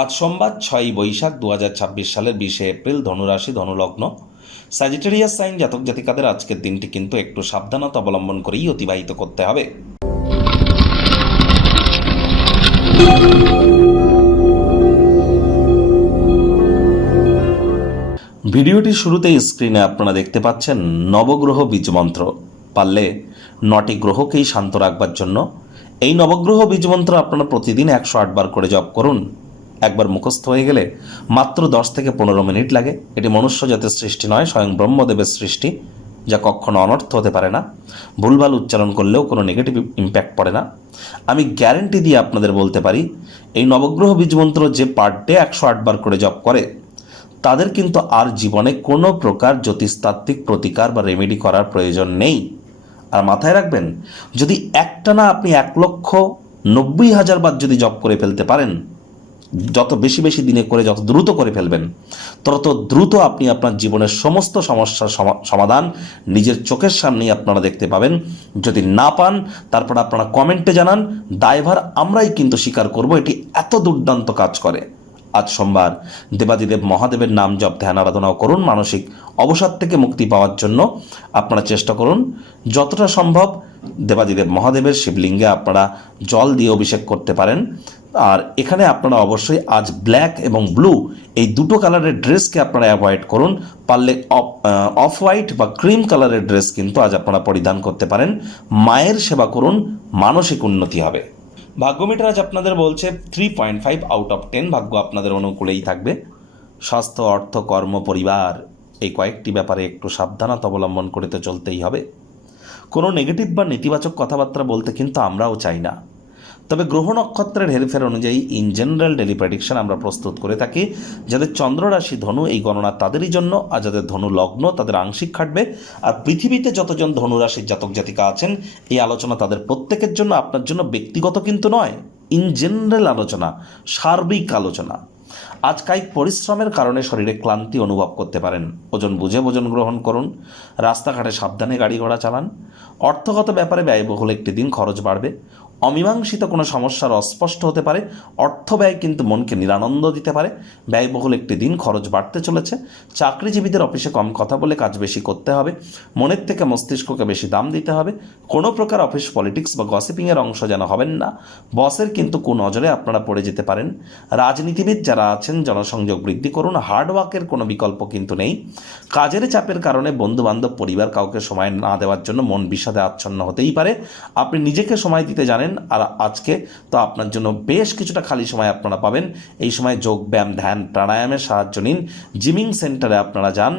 আজ সোমবার 6ই বৈশাখ 2026 সালের 20শে এপ্রিল, ধনুরাশি, ধনুলগ্ন, স্যাজিটেরিয়াস সাইন জাতক জাতিকাদের আজকের দিনটি কিন্তু একটু সাবধানতা অবলম্বন করেই অতিবাহিত করতে হবে। ভিডিওটির শুরুতেই স্ক্রিনে আপনারা দেখতে পাচ্ছেন নবগ্রহ বীজমন্ত্র। পারলে 9টি গ্রহকেই শান্ত রাখবার জন্য এই নবগ্রহ বীজমন্ত্র আপনারা প্রতিদিন 108 বার করে জপ করুন। একবার মুখস্থ হয়ে গেলে মাত্র 10 থেকে 15 মিনিট লাগে। এটি মনুষ্য জাতির সৃষ্টি নয়, স্বয়ং ব্রহ্মদেবের সৃষ্টি, যা কখনো অনর্থ হতে পারে না। ভুলভাল উচ্চারণ করলেও কোনো নেগেটিভ ইম্প্যাক্ট পড়ে না। আমি গ্যারেন্টি দিয়ে আপনাদের বলতে পারি, এই নবগ্রহ বীজমন্ত্র যে পার ডে 108 বার করে জপ করে তাদের কিন্তু আর জীবনে কোনো প্রকার জ্যোতিষতাত্ত্বিক প্রতিকার বা রেমেডি করার প্রয়োজন নেই। আর মাথায় রাখবেন, যদি একটানা আপনি 1,90,000 বার যদি জপ করে ফেলতে পারেন, যত বেশি বেশি দিনে করে যত দ্রুত করে ফেলবেন, তত দ্রুত আপনি আপনার জীবনের সমস্ত সমস্যার সমাধান নিজের চোখের সামনেই আপনারা দেখতে পাবেন। যদি না পান, তারপর আপনারা কমেন্টে জানান, দায়ভার আমরাই কিন্তু স্বীকার করব। এটি এত দুর্দান্ত কাজ করে। আজ সোমবার দেবাদিদেব মহাদেবের নাম জপ ধ্যান আরাধনাও করুন। মানসিক অবসাদ থেকে মুক্তি পাওয়ার জন্য আপনারা চেষ্টা করুন যতটা সম্ভব দেবাদিদেব মহাদেবের শিবলিঙ্গে আপনারা জল দিয়ে অভিষেক করতে পারেন। আর এখানে আপনারা অবশ্যই আজ ব্ল্যাক এবং ব্লু এই দুটো কালারের ড্রেসকে আপনারা অ্যাভয়েড করুন। পারলে অফ হোয়াইট বা ক্রিম কালারের ড্রেস কিন্তু আজ আপনারা পরিধান করতে পারেন। মায়ের সেবা করুন, মানসিক উন্নতি হবে। ভাগ্যমিটার আজ আপনাদের বলছে 3.5 আউট অফ 10। ভাগ্য আপনাদের অনুকূলেই থাকবে। স্বাস্থ্য, অর্থ, কর্ম, পরিবার এই কয়েকটি ব্যাপারে একটু সাবধানতা অবলম্বন করে তো চলতেই হবে। কোনো নেগেটিভ বা নেতিবাচক কথাবার্তা বলতে কিন্তু আমরাও চাই না। তবে গ্রহ নক্ষত্রের হেরফের অনুযায়ী ইন জেনারেল ডেলি প্রেডিকশন আমরা প্রস্তুত করে থাকি। যাদের চন্দ্র রাশি ধনু, এই গণনা তাদেরই জন্য। আর যাদের ধনু লগ্ন, তাদের আংশিক খাটবে। আর পৃথিবীতে যতজন ধনু রাশির জাতক জাতিকা আছেন, এই আলোচনা তাদের প্রত্যেকের জন্য, আপনার জন্য ব্যক্তিগত কিন্তু নয়। ইন জেনারেল আলোচনা, সার্বিক আলোচনা। আজ কায়িক পরিশ্রমের কারণে শরীরে ক্লান্তি অনুভব করতে পারেন। ওজন বুঝে ভোজন গ্রহণ করুন। রাস্তাঘাটে সাবধানে গাড়ি ঘোড়া চালান। অর্থগত ব্যাপারে ব্যয়বহুল একটি দিন, খরচ বাড়বে। অমীমাংসিত কোনো সমস্যার অস্পষ্ট হতে পারে। অর্থ ব্যয় কিন্তু মনকে নিরানন্দ দিতে পারে। ব্যয়বহুল একটি দিন, খরচ বাড়তে চলেছে। চাকরিজীবীদের অফিসে কম কথা বলে কাজ বেশি করতে হবে। মনের থেকে মস্তিষ্ককে বেশি দাম দিতে হবে। কোনো প্রকার অফিস পলিটিক্স বা গসিপিংয়ের অংশ যেন হবেন না। বসের কিন্তু কুনজরে আপনারা পড়ে যেতে পারেন। রাজনীতিবিদ যারা আছেন, জনসংযোগ বৃদ্ধি করুন। হার্ডওয়ার্কের কোনো বিকল্প কিন্তু নেই। কাজের চাপের কারণে বন্ধুবান্ধব, পরিবার কাউকে সময় না দেওয়ার জন্য মন বিষাদে আচ্ছন্ন হতেই পারে। আপনি নিজেকে সময় দিতে জানেন। আর আজকে তো আপনার জন্য বেশ কিছুটা খালি সময় আপনারা পাবেন। এই সময় যোগ ব্যায়াম, ধ্যান, প্রাণায়ামের সাহায্য নিন। জিমিং সেন্টারে আপনারা যান।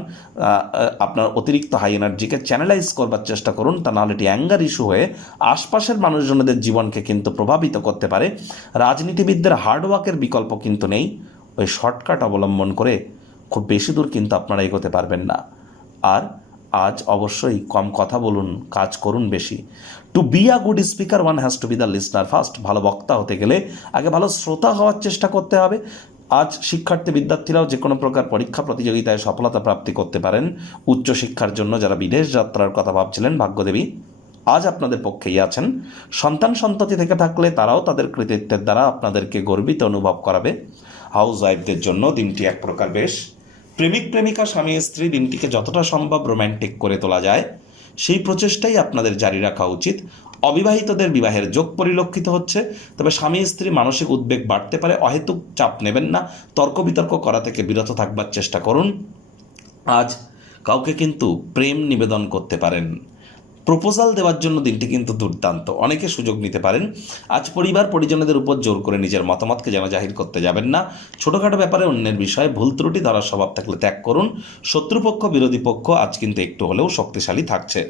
আপনার অতিরিক্ত হাই এনার্জিকে চ্যানেলাইজ করবার চেষ্টা করুন। তা নাহলে এটি অ্যাঙ্গার ইস্যু হয়ে আশপাশের মানুষজনদের জীবনকে কিন্তু প্রভাবিত করতে পারে। রাজনীতিবিদদের হার্ডওয়ার্কের বিকল্প কিন্তু নেই। ওই শর্টকাট অবলম্বন করে খুব বেশি দূর কিন্তু আপনারা এগোতে পারবেন না। আর আজ অবশ্যই কম কথা বলুন, কাজ করুন বেশি। To be a good speaker one has to be the listener first. ভালো বক্তা হতে গেলে আগে ভালো শ্রোতা হওয়ার চেষ্টা করতে হবে। আজ শিক্ষার্থী বিদ্যার্থীরাও যে কোনো প্রকার পরীক্ষা প্রতিযোগিতায় সফলতা প্রাপ্তি করতে পারেন। উচ্চশিক্ষার জন্য যারা বিদেশ যাত্রার কথা ভাবছিলেন, ভাগ্যদেবী আজ আপনাদের পক্ষেই আছেন। সন্তান সন্ততি থেকে থাকলে তারাও তাদের কৃতিত্বের দ্বারা আপনাদেরকে গর্বিত অনুভব করাবে। হাউস ওয়াইফদের জন্য দিনটি এক প্রকার বেশ। প্রেমিক প্রেমিকা, স্বামী স্ত্রী দিনটিকে যতটা সম্ভব রোম্যান্টিক করে তোলা যায় সেই প্রচেষ্টাই আপনাদের জারি রাখা উচিত। অবিবাহিতদের বিবাহের যোগ পরিলক্ষিত হচ্ছে। তবে স্বামী স্ত্রী মানসিক উদ্বেগ বাড়তে পারে। অহেতুক চাপ নেবেন না। তর্ক বিতর্ক করা থেকে বিরত থাকবার চেষ্টা করুন। আজ কাউকে কিন্তু প্রেম নিবেদন করতে পারেন। প্রপোজাল দেওয়ার জন্য দিনটি কিন্তু দুর্দান্ত। অনেকে সুযোগ নিতে পারেন। আজ পরিবার পরিজনদের উপর জোর করে নিজের মতামতকে যেন জাহির করতে যাবেন না। ছোটোখাটো ব্যাপারে অন্যের বিষয়ে ভুল ত্রুটি ধরার স্বভাব থাকলে ত্যাগ করুন। শত্রুপক্ষ, বিরোধী পক্ষ আজ কিন্তু একটু হলেও শক্তিশালী থাকছে।